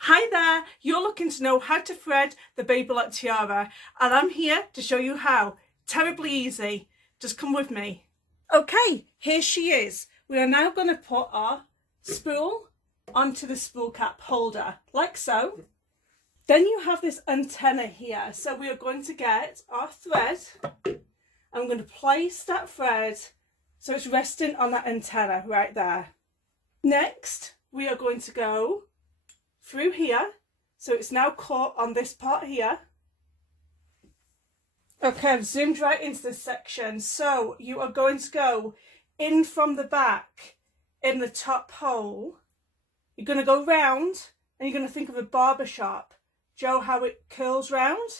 Hi there, you're looking to know how to thread the Baby Lock Tiara, and I'm here to show you how. Terribly easy, just come with me. Okay, here she is. We are now going to put our spool onto the spool cap holder, like so. Then you have this antenna here, so we are going to get our thread. I'm going to place that thread so it's resting on that antenna right there. Next, we are going to go through here, so it's now caught on this part here. Okay, I've zoomed right into this section. So you are going to go in from the back in the top hole. You're going to go round and you're going to think of a barber shop. Joe, how it curls round?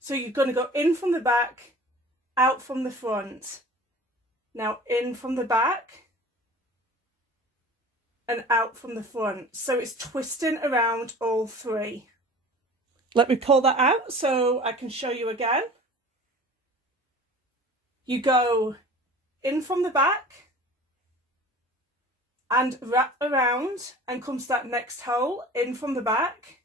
So you're going to go in from the back, out from the front. Now in from the back and out from the front, so it's twisting around all three. Let me pull that out so I can show you again. You go in from the back and wrap around and come to that next hole, in from the back.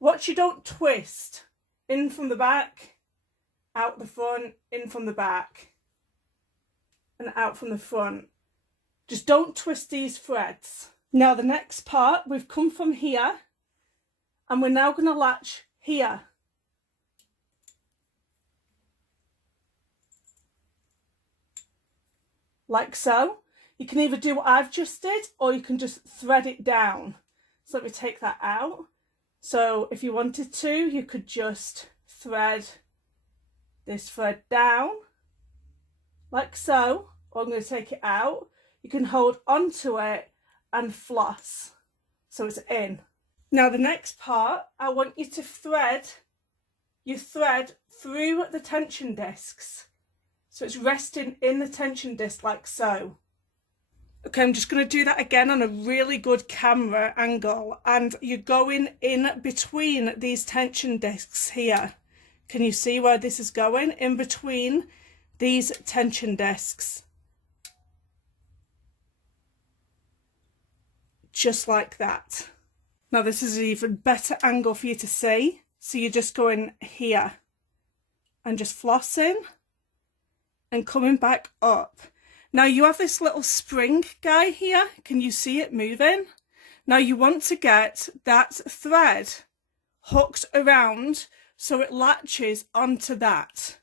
Watch you don't twist. In from the back, out the front, in from the back and out from the front. Just don't twist these threads. Now the next part, we've come from here and we're now going to latch here. Like so. You can either do what I've just did or you can just thread it down. So let me take that out. So if you wanted to, you could just thread this thread down like so, or I'm going to take it out. You can hold onto it and floss so it's in. Now the next part, I want you to thread your thread through the tension discs, so it's resting in the tension disc like so. Okay, I'm just going to do that again on a really good camera angle, and you're going in between these tension discs here. Can you see where this is going? In between these tension discs. Just like that. Now this is an even better angle for you to see. So you're just going here and just flossing and coming back up. Now you have this little spring guy here. Can you see it moving? Now you want to get that thread hooked around so it latches onto that.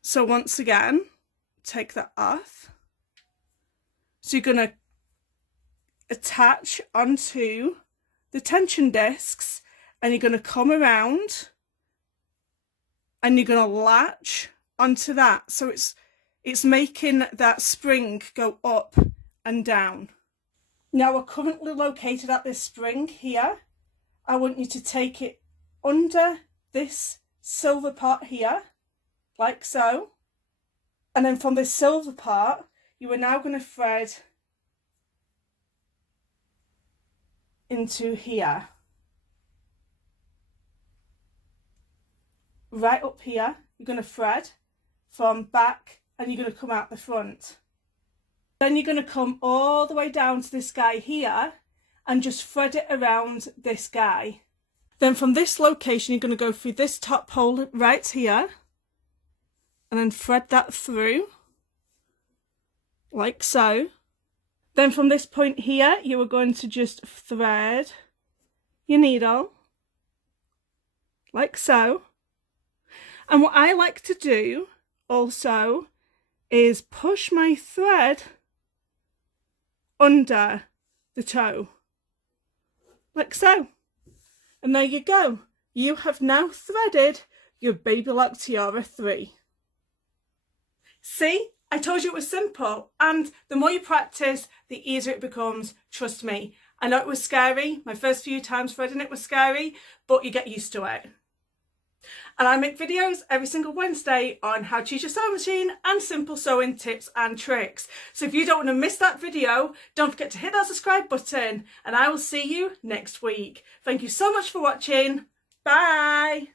So once again, take that off. So you're going to attach onto the tension discs and you're going to come around and you're going to latch onto that. So it's making that spring go up and down. Now we're currently located at this spring here. I want you to take it under this silver part here, like so. And then from this silver part, you are now going to thread into here. Right up here, you're going to thread from back and you're going to come out the front. Then you're going to come all the way down to this guy here and just thread it around this guy. Then from this location, you're going to go through this top hole right here and then thread that through. Like so. Then from this point here, you are going to just thread your needle, like so. And what I like to do also is push my thread under the toe, like so. And there you go. You have now threaded your Baby Lock Tiara 3. See? I told you it was simple, and the more you practice, the easier it becomes, trust me. I know it was scary, my first few times threading it was scary, but you get used to it. And I make videos every single Wednesday on how to use your sewing machine and simple sewing tips and tricks. So if you don't want to miss that video, don't forget to hit that subscribe button, and I will see you next week. Thank you so much for watching. Bye!